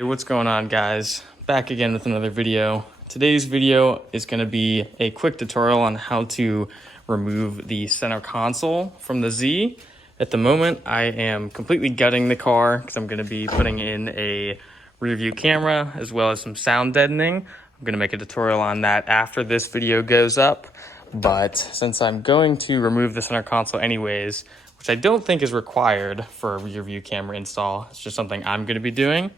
Hey, what's going on, guys? Back again with another video. Today's video is going to be a quick tutorial on how to remove the center console from the Z. At the moment, I am completely gutting the car because I'm going to be putting in a rear view camera as well as some sound deadening. I'm going to make a tutorial on that after this video goes up. But since I'm going to remove the center console anyways, which I don't think is required for a rear view camera install, it's just something I'm going to be doing.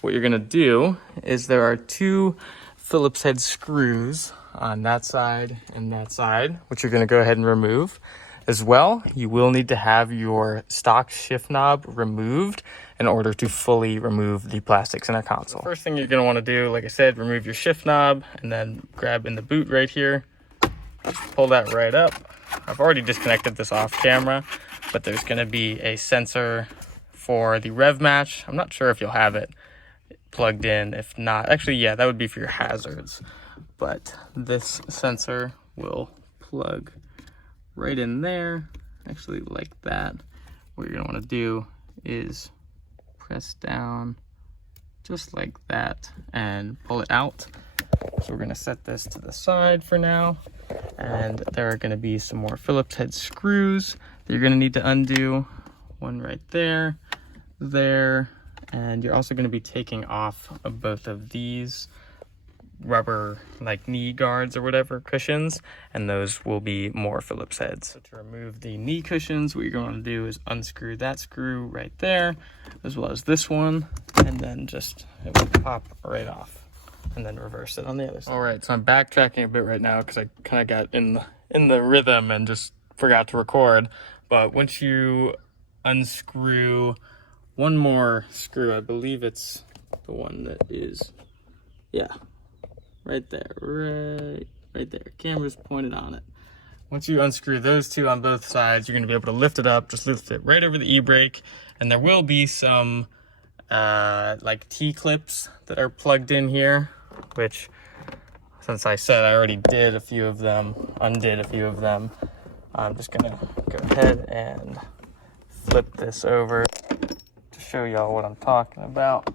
What you're gonna do is there are two Phillips head screws on that side and that side, which you're gonna go ahead and remove. As well, you will need to have your stock shift knob removed in order to fully remove the plastic center console. The first thing you're gonna wanna do, like I said, remove your shift knob and then grab in the boot right here. Just pull that right up. I've already disconnected this off camera, but there's gonna be a sensor for the rev match. I'm not sure if you'll have it plugged in. If not, actually, yeah, that would be for your hazards. But this sensor will plug right in there, actually like that. What you're gonna wanna do is press down just like that and pull it out. So we're gonna set this to the side for now. And there are gonna be some more Phillips head screws that you're gonna need to undo. One right there, and you're also going to be taking off of both of these rubber like knee guards or whatever cushions, and those will be more Phillips heads. So to remove the knee cushions, what you're going to do is unscrew that screw right there, as well as this one, and then just it will pop right off, and then reverse it on the other side. All right, so I'm backtracking a bit right now because I kind of got in the rhythm and just forgot to record. But once you unscrew one more screw, I believe it's the one that is, yeah, right there, right there. Camera's pointed on it. Once you unscrew those two on both sides, you're gonna be able to lift it up, just lift it right over the e-brake, and there will be some like T-clips that are plugged in here, which, since I said I already did a few of them, undid a few of them, I'm just gonna go ahead and flip this over to show y'all what I'm talking about.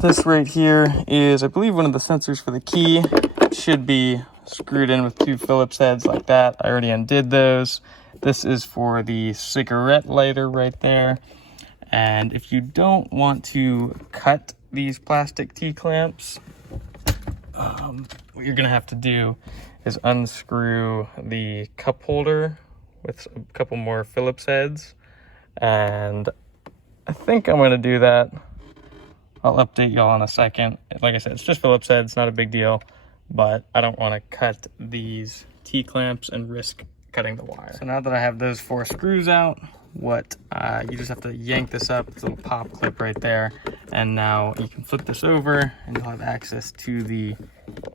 This right here is, I believe, one of the sensors for the key. It should be screwed in with two Phillips heads like that. I already undid those. This is for the cigarette lighter right there. And if you don't want to cut these plastic T-clamps, what you're gonna have to do is unscrew the cup holder with a couple more Phillips heads, and I think I'm going to do that. I'll update y'all in a second. Like I said, it's just Phillips heads, not a big deal, but I don't want to cut these T-clamps and risk cutting the wire. So now that I have those four screws out, you just have to yank this up, this little pop clip right there, and now you can flip this over and you'll have access to the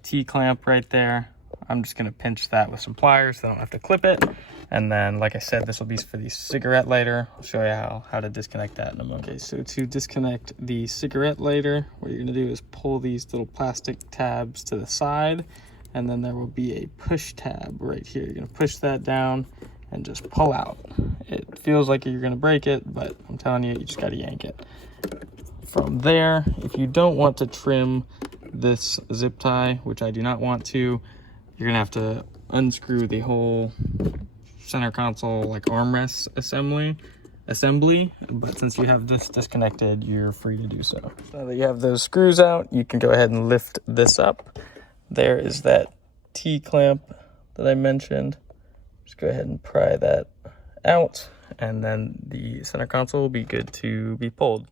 T-clamp right there. I'm just going to pinch that with some pliers so I don't have to clip it. And then, like I said, this will be for the cigarette lighter. I'll show you how to disconnect that in a moment. Okay, so to disconnect the cigarette lighter, what you're going to do is pull these little plastic tabs to the side, and then there will be a push tab right here. You're going to push that down and just pull out. It feels like you're going to break it, but I'm telling you, you just got to yank it. From there, if you don't want to trim this zip tie, which I do not want to, you're gonna have to unscrew the whole center console like armrest assembly, but since you have this disconnected, you're free to do so. Now that you have those screws out, you can go ahead and lift this up. There is that T-clamp that I mentioned. Just go ahead and pry that out, and then the center console will be good to be pulled.